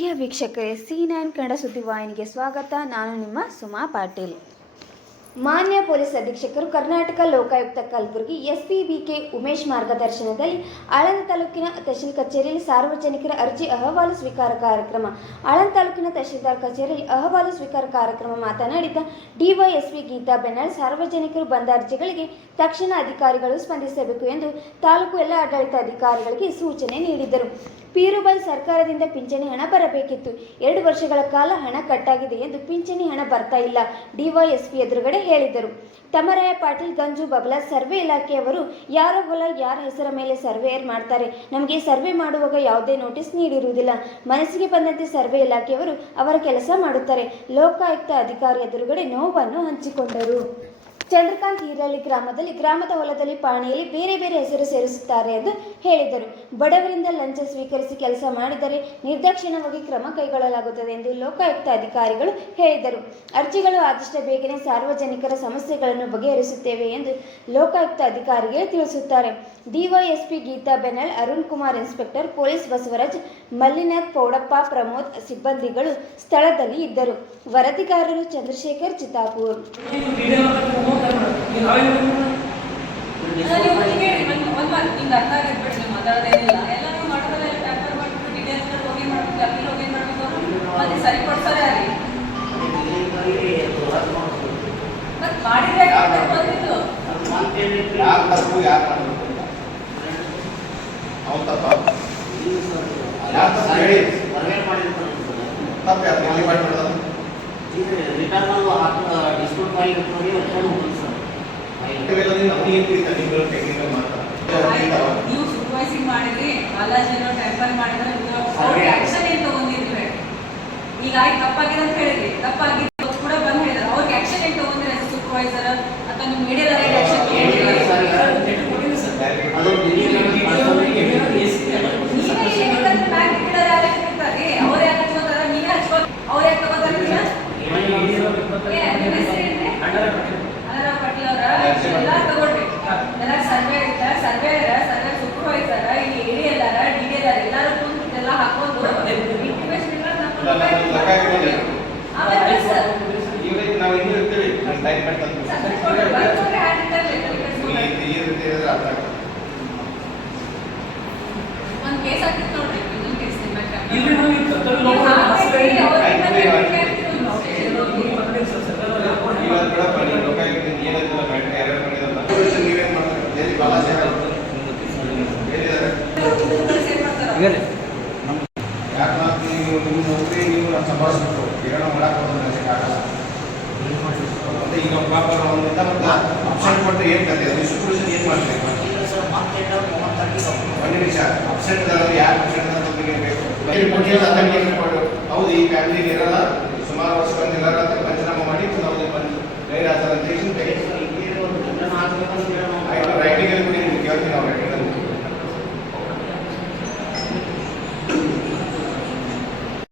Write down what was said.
ಪ್ರಿಯ ವೀಕ್ಷಕರೇ, C9 ಕನ್ನಡ ಸುದ್ದಿವಾಹಿನಿಗೆ ಸ್ವಾಗತ. ನಾನು ನಿಮ್ಮ ಸುಮಾ ಪಾಟೀಲ್. ಮಾನ್ಯ ಪೊಲೀಸ್ ಅಧೀಕ್ಷಕರು ಕರ್ನಾಟಕ ಲೋಕಾಯುಕ್ತ ಕಲಬುರಗಿ ಎಸ್ಪಿ ಬಿಕೆ ಉಮೇಶ್ ಮಾರ್ಗದರ್ಶನದಲ್ಲಿ ಆಳಂದ ತಾಲೂಕಿನ ತಹಶೀಲ್ ಕಚೇರಿಯಲ್ಲಿ ಸಾರ್ವಜನಿಕರ ಅರ್ಜಿ ಅಹವಾಲು ಸ್ವೀಕಾರ ಕಾರ್ಯಕ್ರಮ. ಆಳಂದ ತಾಲೂಕಿನ ತಹಶೀಲ್ದಾರ್ ಕಚೇರಿಯಲ್ಲಿ ಅಹವಾಲು ಸ್ವೀಕಾರ ಕಾರ್ಯಕ್ರಮ ಮಾತನಾಡಿದ ಡಿವೈಎಸ್ಪಿ ಗೀತಾ ಬೆನ್ನಾಳ್, ಸಾರ್ವಜನಿಕರು ಬಂದ ಅರ್ಜಿಗಳಿಗೆ ತಕ್ಷಣ ಅಧಿಕಾರಿಗಳು ಸ್ಪಂದಿಸಬೇಕು ಎಂದು ತಾಲೂಕು ಎಲ್ಲ ಆಡಳಿತಾಧಿಕಾರಿಗಳಿಗೆ ಸೂಚನೆ ನೀಡಿದರು. ಪೀರುಬಾಯಿ ಸರ್ಕಾರದಿಂದ ಪಿಂಚಣಿ ಹಣ ಬರಬೇಕಿತ್ತು. 2 ವರ್ಷಗಳ ಕಾಲ ಹಣ ಕಟ್ಟಾಗಿದೆ ಎಂದು ಪಿಂಚಣಿ ಹಣ ಬರ್ತಾ ಇಲ್ಲ, ಡಿವೈಎಸ್ಪಿ ಎದುರುಗಡೆ ಹೇಳಿದರು. ತಮರಾಯ ಪಾಟೀಲ್, ಗಂಜು ಬಬಲಾ, ಸರ್ವೆ ಇಲಾಖೆಯವರು ಯಾರ ಹೊಲ ಯಾರ ಹೆಸರ ಮೇಲೆ ಸರ್ವೇಯರ್ ಮಾಡ್ತಾರೆ. ನಮಗೆ ಸರ್ವೆ ಮಾಡುವಾಗ ಯಾವುದೇ ನೋಟಿಸ್ ನೀಡಿರುವುದಿಲ್ಲ. ಮನಸ್ಸಿಗೆ ಬಂದಂತೆ ಸರ್ವೆ ಇಲಾಖೆಯವರು ಅವರ ಕೆಲಸ ಮಾಡುತ್ತಾರೆ. ಲೋಕಾಯುಕ್ತ ಅಧಿಕಾರಿ ಎದುರುಗಡೆ ನೋವನ್ನು ಹಂಚಿಕೊಂಡರು. ಚಂದ್ರಕಾಂತ್ ಹೀರಳ್ಳಿ ಗ್ರಾಮದಲ್ಲಿ ಗ್ರಾಮದ ಹೊಲದಲ್ಲಿ ಪಾಣಿಯಲ್ಲಿ ಬೇರೆ ಬೇರೆ ಹೆಸರು ಸೇರಿಸುತ್ತಾರೆ ಎಂದು ಹೇಳಿದರು. ಬಡವರಿಂದ ಲಂಚ ಸ್ವೀಕರಿಸಿ ಕೆಲಸ ಮಾಡಿದರೆ ನಿರ್ದಾಕ್ಷಿಣ್ಯವಾಗಿ ಕ್ರಮ ಕೈಗೊಳ್ಳಲಾಗುತ್ತದೆ ಎಂದು ಲೋಕಾಯುಕ್ತ ಅಧಿಕಾರಿಗಳು ಹೇಳಿದರು. ಅರ್ಜಿಗಳು ಆದಷ್ಟು ಬೇಗನೆ ಸಾರ್ವಜನಿಕರ ಸಮಸ್ಯೆಗಳನ್ನು ಬಗೆಹರಿಸುತ್ತೇವೆ ಎಂದು ಲೋಕಾಯುಕ್ತ ಅಧಿಕಾರಿಗಳು ತಿಳಿಸುತ್ತಾರೆ. DYSP Geetha Bennal, Arun Kumar inspector police Basavaraj, Mallinath, Poudappa, Pramod ಸಿಬ್ಬಂದಿಗಳು ಸ್ಥಳದಲ್ಲಿ ಇದ್ದರು. ವರದಿಗಾರರು ಚಂದ್ರಶೇಖರ್, ಚಿತ್ತಾಪುರ್. ನೀವು ಸೂಪರ್ವೈಸಿಂಗ್ ಮಾಡಿದ್ರಿ, ಬಾಲಾಜಿ ಟೆಂಪರ್ ಮಾಡಿದ್ರೆ ಆಕ್ಷನ್ ಏನು ತಗೊಂಡಿದ್ರೆ ಈಗ ತಪ್ಪಾಗಿದೆ ಅಂತ ಹೇಳಿದ್ರಿ, ತಪ್ಪಾಗಿದ್ದು ಕೂಡ ಬಂದು ಹೇಳಿದ್ರೆ ಅವ್ರಿಗೆ ಆಕ್ಷನ್ ಏನು ತಗೊಂಡ್ರೆ ಸೂಪರ್ವೈಸರ್ ಅಥವಾ ನಿಮ್ಮ ಮೀಡಿಯಾ ಆಕ್ಷನ್ ಅವ್ರು ಯಾಕೆ ಹಚ್ಕೋತಾರ, ನೀವೇ ಹಚ್ಕೋ, ಅವ್ರು ಯಾಕೆ ತಗೋತಾರ? ಪಾಟೀಲ್ ಅವರ ಎಲ್ಲ ತಗೊಳ್ರಿ. ಎಲ್ಲ ಸರ್ವೆ ಸರ್ವೆ ಸೂಪರ್ವೈಸರ್, ಇಲ್ಲಿ ಏರಿಯಲ್ಲಾರ ಡಿಡಿಎಲ್ಲಾರ ಎಲ್ಲರೂ ಕುಂತು ಇದೆಲ್ಲ ಹಾಕೊಂಡು ಒಂದು ಕೇಸ್ ಹಾಕಿತ್ತು ನೋಡ್ರಿ. ಇನ್ನೊಂದು ಕೇಸ್ ಅಬ್ಸೆಂಟ್ ಕೊಟ್ಟರೆ ಏನು ಕತೆ, ಡಿಸ್ಟ್ರಿಬ್ಯೂಷನ್ ಏನು ಮಾಡ್ಬೇಕು? ಒಂದು ನಿಮಿಷ, ಅಬ್ಸೆಂಟ್ ಯಾರು ಅಬ್ಸೆಂಟ್ ಹೌದು, ಈ ಫ್ಯಾಮಿಲಿಗೆ ಇರಲ್ಲ, ಸುಮಾರು ವರ್ಷಗಳಿಂದ ಇರಲ್ಲ ಅಂತ ಪಂಚನಾಮ ಮಾಡಿ ನಾವು ಬಂದು ಗೈರಾಜರ